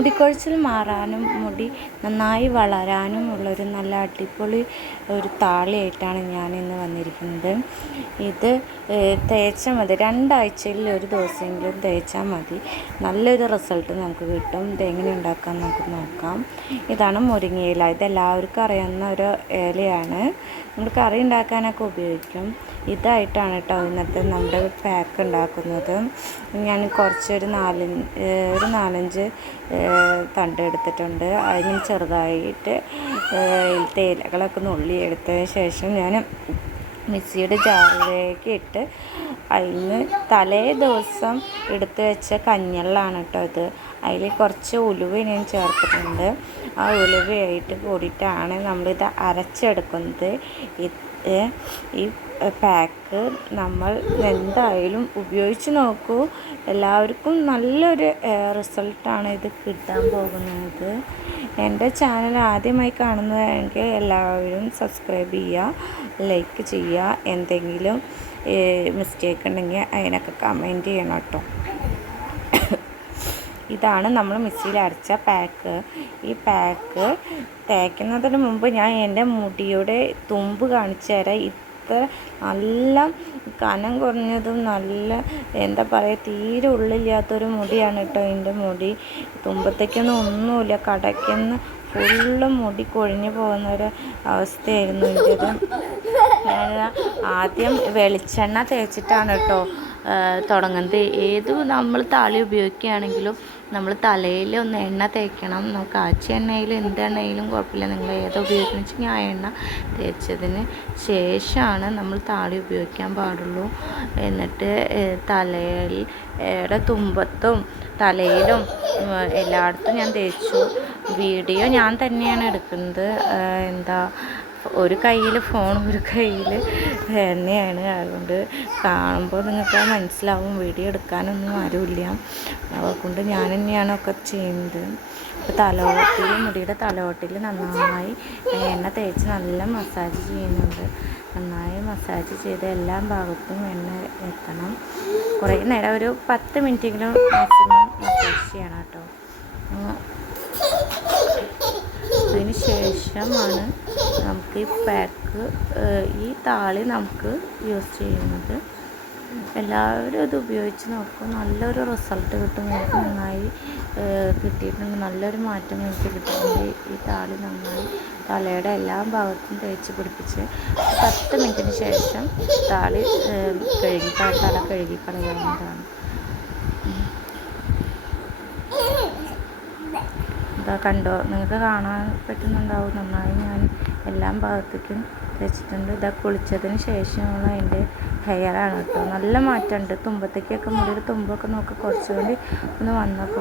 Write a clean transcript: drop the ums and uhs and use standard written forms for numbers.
മുടിക്കൊഴിച്ചിൽ മാറാനും മുടി നന്നായി വളരാനും ഉള്ളൊരു നല്ല അടിപൊളി ഒരു താളിയായിട്ടാണ് ഞാനിന്ന് വന്നിരിക്കുന്നത്. ഇത് തേച്ചാൽ മതി, 2 ആഴ്ചയിൽ ഒരു ദിവസമെങ്കിലും തേച്ചാൽ മതി, നല്ലൊരു റിസൾട്ട് നമുക്ക് കിട്ടും. ഇതെങ്ങനെ ഉണ്ടാക്കാൻ നമുക്ക് നോക്കാം. ഇതാണ് മുരിങ്ങയില. ഇതെല്ലാവർക്കും അറിയാവുന്ന ഒരു ഇലയാണ്, നമ്മൾ കറി ഉണ്ടാക്കാനൊക്കെ ഉപയോഗിക്കും. ഇതായിട്ടാണ് കേട്ടോ ഇന്നത്തെ നമ്മുടെ പാക്ക് ഉണ്ടാക്കുന്നത്. ഞാൻ കുറച്ചൊരു 4-5 തണ്ട് എടുത്തിട്ടുണ്ട്. അതിന് ചെറുതായിട്ട് ഇലകളൊക്കെ നുള്ളിയെടുത്തതിന് ശേഷം ഞാൻ മിക്സിയുടെ ജാറിലേക്ക് ഇട്ട് അതിന് തലേ ദിവസം എടുത്ത് വെച്ച കഞ്ഞിവെള്ളമാണ് കേട്ടോ ഇത്. അതിൽ കുറച്ച് ഉലുവ ഞാൻ ചേർത്തിട്ടുണ്ട്. ആ ഉലുവയായിട്ട് കൂടിയിട്ടാണ് നമ്മളിത് അരച്ചെടുക്കുന്നത്. ഈ പാക്ക് നമ്മൾ എന്തായാലും ഉപയോഗിച്ച് നോക്കൂ. എല്ലാവർക്കും നല്ലൊരു റിസൾട്ടാണ് ഇത് കിട്ടാൻ പോകുന്നത്. എൻ്റെ ചാനൽ ആദ്യമായി കാണുന്നതെങ്കിൽ എല്ലാവരും സബ്സ്ക്രൈബ് ചെയ്യുക, ലൈക്ക് ചെയ്യുക. എന്തെങ്കിലും മിസ്റ്റേക്ക് ഉണ്ടെങ്കിൽ അതിനൊക്കെ കമൻറ്റ് ചെയ്യണം കേട്ടോ. ഇതാണ് നമ്മൾ മിക്സിയിൽ അരച്ച പാക്ക്. ഈ പാക്ക് തേക്കുന്നതിന് മുമ്പ് ഞാൻ എൻ്റെ മുടിയുടെ തുമ്പ് കാണിച്ചു തരാം. ഇത്ര നല്ല കനം കുറഞ്ഞതും നല്ല എന്താ പറയുക, തീരെ ഉള്ളില്ലാത്തൊരു മുടിയാണ് കേട്ടോ എൻ്റെ മുടി. തുമ്പത്തേക്കൊന്നും ഒന്നുമില്ല, കടയ്ക്കുന്ന ഫുള്ള് മുടി കൊഴിഞ്ഞു പോകുന്നൊരു അവസ്ഥയായിരുന്നു എൻ്റേത്. ഞാൻ ആദ്യം വെളിച്ചെണ്ണ തേച്ചിട്ടാണ് കേട്ടോ തുടങ്ങുന്നത്. ഏത് നമ്മൾ താളി ഉപയോഗിക്കുകയാണെങ്കിലും നമ്മൾ തലയിൽ ഒന്ന് എണ്ണ തേക്കണം. നമുക്ക് കാച്ചിയ എണ്ണയിലും എന്ത് എണ്ണയിലും കുഴപ്പമില്ല, നിങ്ങൾ ഏത് ഉപയോഗിക്കണം വെച്ചാൽ ആ എണ്ണ തേച്ചതിന് ശേഷമാണ് നമ്മൾ താളി ഉപയോഗിക്കാൻ പാടുള്ളൂ. എന്നിട്ട് തലയുടെ തുമ്പത്തും തലയിലും എല്ലായിടത്തും ഞാൻ തേച്ചു. വീഡിയോ ഞാൻ തന്നെയാണ് എടുക്കുന്നത്. ഒരു കയ്യിൽ ഫോൺ, ഒരു കയ്യിൽ എണ്ണയാണ്. അതുകൊണ്ട് കാണുമ്പോൾ നിങ്ങൾക്ക് മനസ്സിലാവും, വീഡിയോ എടുക്കാനൊന്നും ആരുമില്ല. അതുകൊണ്ട് ഞാൻ തന്നെയാണ് ഒക്കെ ചെയ്യുന്നത്. ഇപ്പോൾ മുടിയുടെ തലയോട്ടിൽ നന്നായി എണ്ണ തേച്ച് നല്ല മസാജ് ചെയ്യുന്നുണ്ട്. നന്നായി മസാജ് ചെയ്ത് എല്ലാ ഭാഗത്തും എണ്ണ എത്തണം. കുറേ നേരം, ഒരു 10 മിനിറ്റെങ്കിലും മാക്സിമം മസാജ് ചെയ്യണം കേട്ടോ. അതിന് ശേഷമാണ് നമുക്ക് ഈ പാക്ക്, ഈ താളി നമുക്ക് യൂസ് ചെയ്യുന്നത്. എല്ലാവരും ഇത് ഉപയോഗിച്ച് നോക്കും, നല്ലൊരു റിസൾട്ട് കിട്ടും. എനിക്ക് നന്നായി കിട്ടിയിട്ടുണ്ട്, നല്ലൊരു മാറ്റം എനിക്ക് കിട്ടിയിട്ടുണ്ട്. ഈ താളി നന്നായി തലയുടെ എല്ലാ ഭാഗത്തും തേച്ച് പിടിപ്പിച്ച് 10 മിനിറ്റിന് ശേഷം തല കഴുകി കളയാവുന്നതാണ്. കണ്ടോ, നിങ്ങൾക്ക് കാണാൻ പറ്റുന്നുണ്ടാവും. നന്നായി ഞാൻ എല്ലാ ഭാഗത്തേക്കും തേച്ചിട്ടുണ്ട്. കുളിച്ചതിന് ശേഷമുള്ള എൻ്റെ ഹെയറാണ് കേട്ടോ. നല്ല മാറ്റമുണ്ട്. തുമ്പത്തേക്കൊക്കെ, മുടിയുടെ തുമ്പൊക്കെ നോക്കി കുറച്ചുകൂടി ഒന്ന് വന്നപ്പോൾ